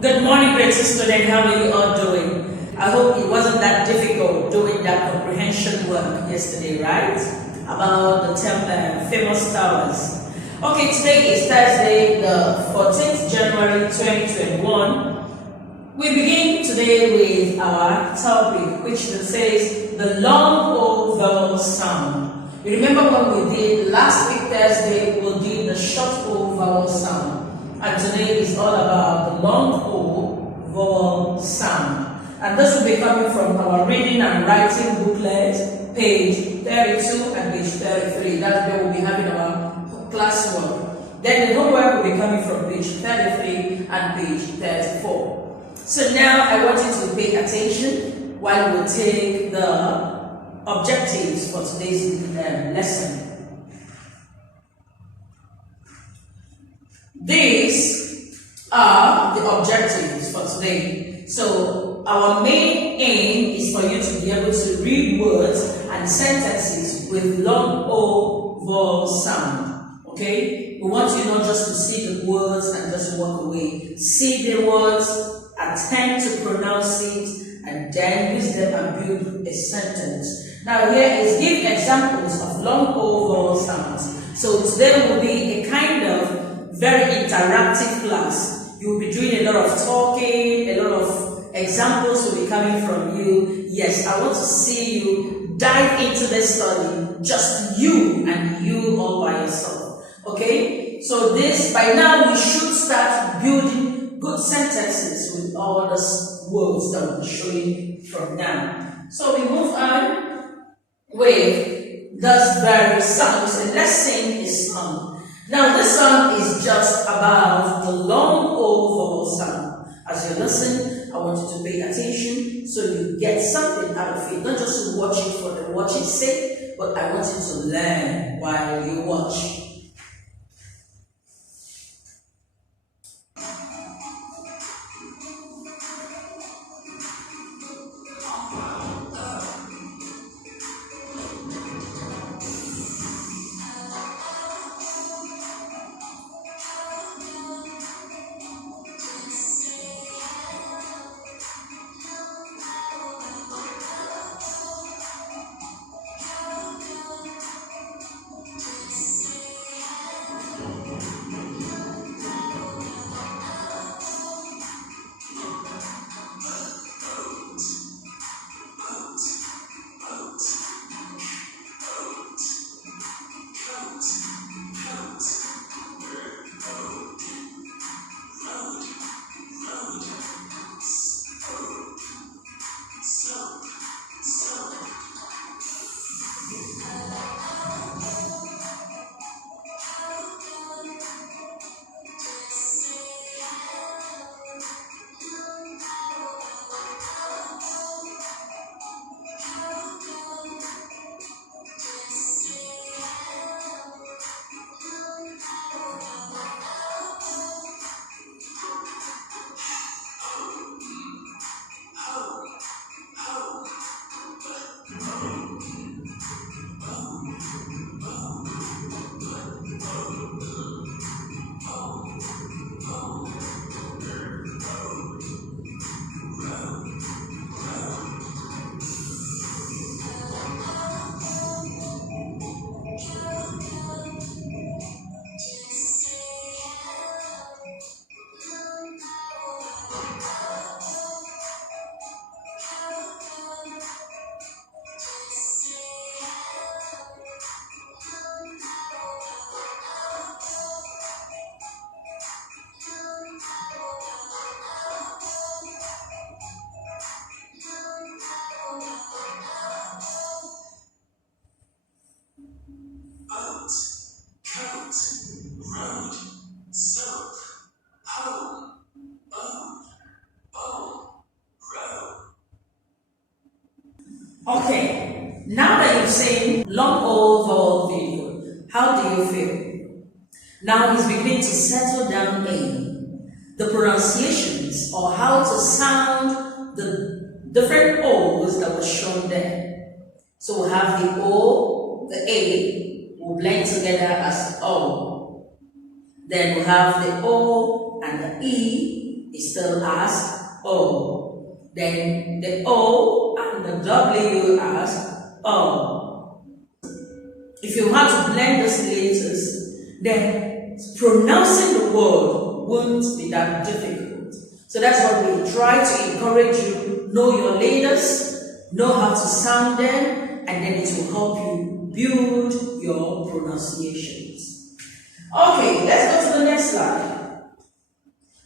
Good morning, great student. How are you all doing? I hope it wasn't that difficult doing that comprehension work yesterday, right? About the famous towers. Okay, today is Thursday, the 14th January 2021. We begin today with our topic, which says the long O vowel sound. You remember when we did last week Thursday, we did the short O vowel sound. And today is all about the long O vowel sound. And this will be coming from our reading and writing booklet, page 32 and page 33. That's where we'll be having our classwork. Then the homework will be coming from page 33 and page 34. So now I want you to pay attention while we take the objectives for today's lesson. These are the objectives for today. So our main aim is for you to be able to read words and sentences with long O vowel sound. Okay? We want you not just to see the words and just walk away. See the words, attempt to pronounce it, and then use them and build a sentence. Now here is give examples of long O vowel sounds. So today will be a kind of very interactive class. You'll be doing a lot of talking, a lot of examples will be coming from you. Yes, I want to see you dive into the study, just you and you all by yourself. Okay? So this, by now, we should start building good sentences with all the words that we'll be showing from now. So we move on with this very song. So let's sing this song. Now this song is just about the long O vowel sound. As you listen, I want you to pay attention so you get something out of it. Not just to watch it for the watching's sake, but I want you to learn while you watch. Okay, now that you've seen long O vowel video, how do you feel? Now he's beginning to settle down in the pronunciations or how to sound the different O's that were shown there. So we'll have the O, the A will blend together as O. Then we'll have the O and the E is still as O. Then the O and the W as O. If you have to blend those letters, then pronouncing the word won't be that difficult. So that's what we try to encourage you. Know your letters, know how to sound them, and then it will help you build your pronunciations. Okay, let's go to the next slide.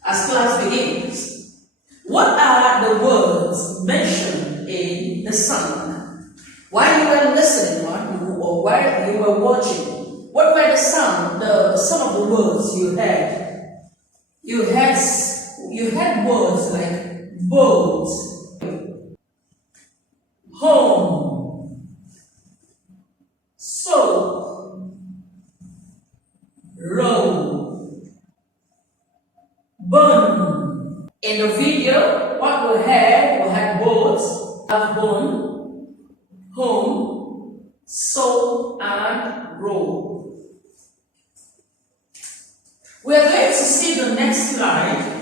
As class begins, what are the words mentioned in the song? While you were listening or while you were watching, what were some of the words you heard? You had words like boat, home, soap, road, bun. In the video, what we had boats, have bun, home, soap, and road. We are going to see the next slide.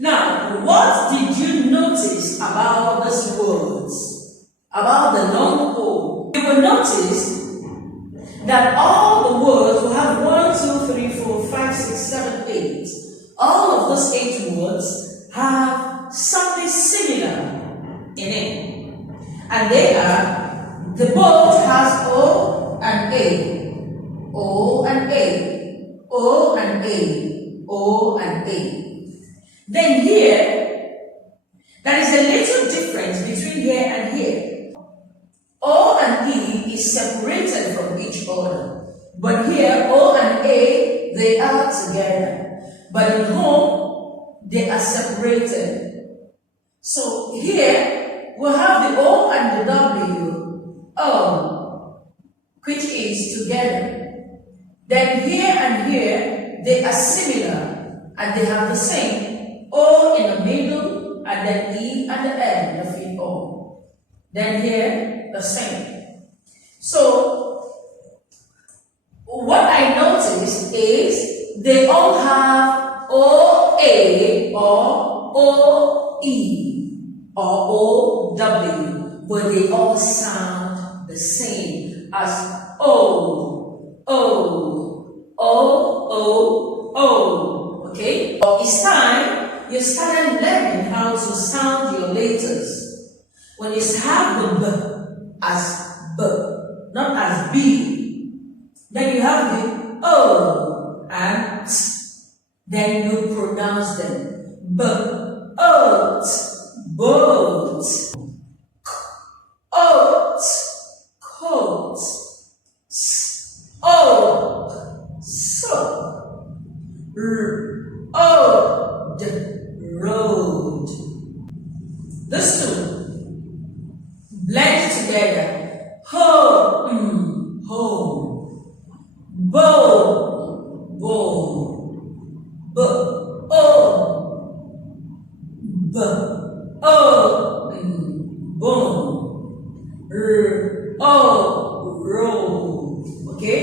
Now, what did you notice about these words? About the long O? You will notice that all the words will have 1, 2, 3, 4, 5, 6, 7, 8. All of those 8 words have something similar in it. And they are, the boat has O and A. O and A. O and A. O and A. Then here, there is a little difference between here and here. O and E is separated from each other. But here, O and A, they are together. But in home, they are separated. So here, we'll have the O and the W, which is together. Then here and here, they are similar, and they have the same. O in the middle, and then E at the end of it O. Then here, the same. So, what I noticed is they all have OA or OE or OW, but they all sound the same as O, O, O, O, O. Okay? It's time you started learning how to sound your letters. When you have the B as B, not as B, then you have the O and T. Then you pronounce them. B, O, T, boat, oat, coat, oak, soap, road, road. These two blend together. Home, home. Bow, bow. Bone. Roll. Okay?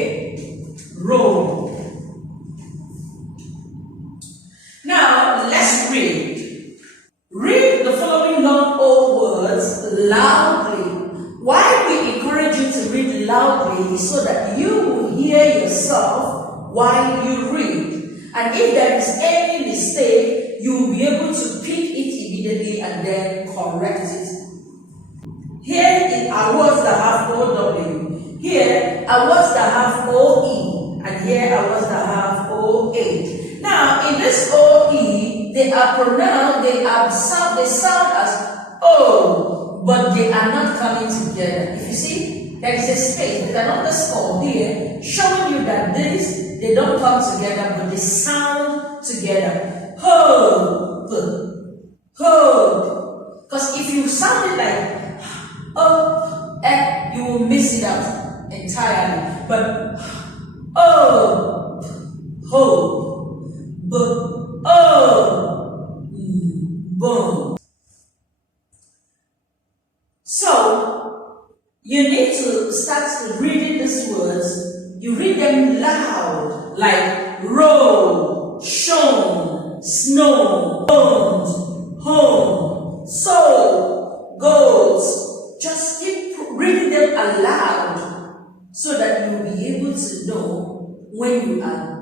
Roll. Now, let's read. Read the following long O words loudly. Why we encourage you to read loudly is so that you will hear yourself while you read. And if there is any mistake, you will be able to pick it immediately and then correct it. Here are words that have OW. Here are words that have OE. And here are words that have OA. Now, in this OE, they are pronounced, they sound as O, but they are not coming together. If you see, there is a space, there's an underscore here, showing you that they don't come together, but they sound together. Hope, hope. Because if you sound it like you will miss it out entirely. But hope, boom. So you need to start reading these words. You read them loud, like roll,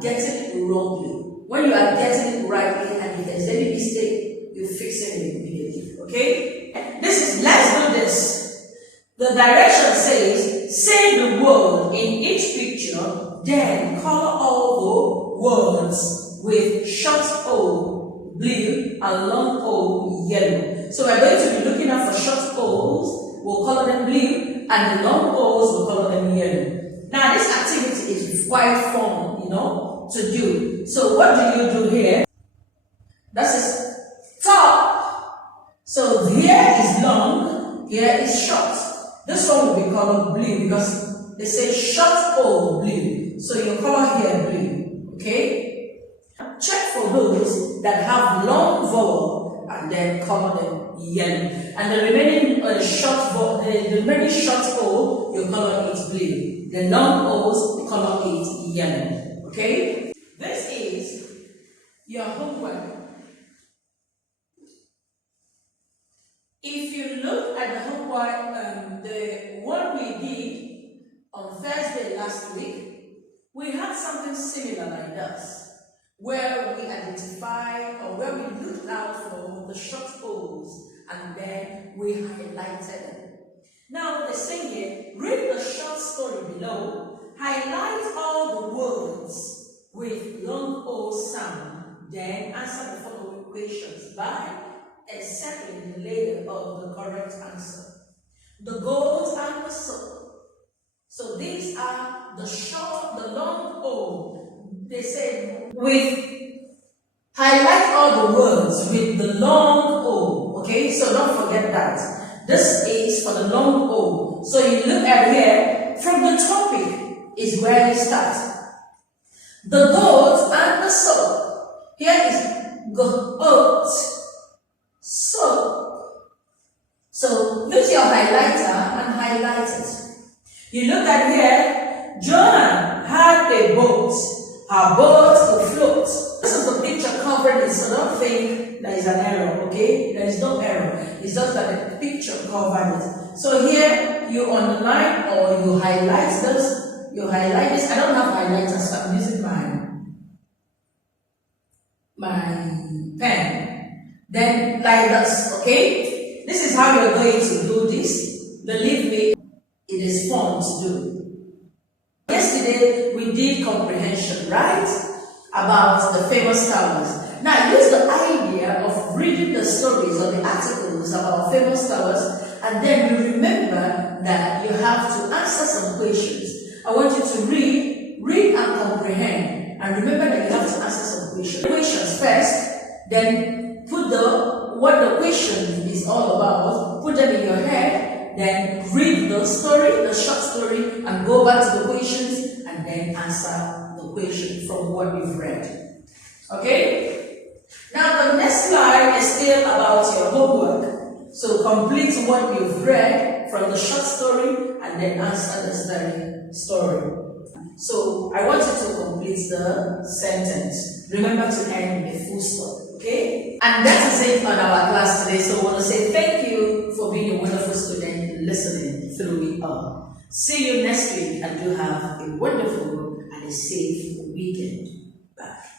getting it wrongly. When you are getting it rightly and if there's any mistake, you fix it immediately. Okay? This is, let's do this. The direction says, say the word in each picture, then color all the words with short O, blue, and long O, yellow. So we're going to be looking out for short O's, we'll color them blue, and the long O's, we'll color them yellow. Now this activity is quite fun, to do. So what do you do here? That is top. So here is long, here is short. This one will be colored blue because they say short O blue. So you color here blue. Okay? Check for those that have long vowel and then color them yellow. And the remaining short vowel, the remaining short O, you color it blue. The long O's, you color it yellow. Okay? This is your homework. If you look at the homework, the one we did on Thursday last week, we had something similar like this, where we identified or where we looked out for the short O's and then we highlighted them. Now they say here, read the short story below, highlight all the words with long O sound, then answer the following questions by circling the layer of the correct answer. The goat and the soap. So these are the short, the long O. They say highlight all the words with the long O. Okay, so don't forget that. This is for the long O. So you look at here, from the topic is where you start. The goat and the soap. Here is goat, soap. So use your highlighter and highlight it. You look at here, Joanne had a boat. Her boat could float. This is the picture covering it, so don't think there is an error, okay? There is no error. It's just that the picture covered it. So here, you underline or you highlight this. You highlight this. I don't have highlighters, so I'm using my pen. Then like this, okay? This is how you're going to do this. Believe me, it is fun to do. Yesterday, we did comprehension, right? About the famous towers. Now, use the idea of reading the stories or the articles about famous towers, and then you remember that you have to answer some questions. I want you to read and comprehend, and remember that you have to answer some questions first, then put what the question is all about, put them in your head, then read the story, the short story, and go back to the questions, and then answer the question from what you've read. Okay? Now the next slide is still about your homework. So complete what you've read from the short story, and then answer the story. So I want you to complete the sentence. Remember to end a full stop, okay? And that is it on our class today. So I want to say thank you for being a wonderful student listening through it all. See you next week, and do have a wonderful and a safe weekend. Bye.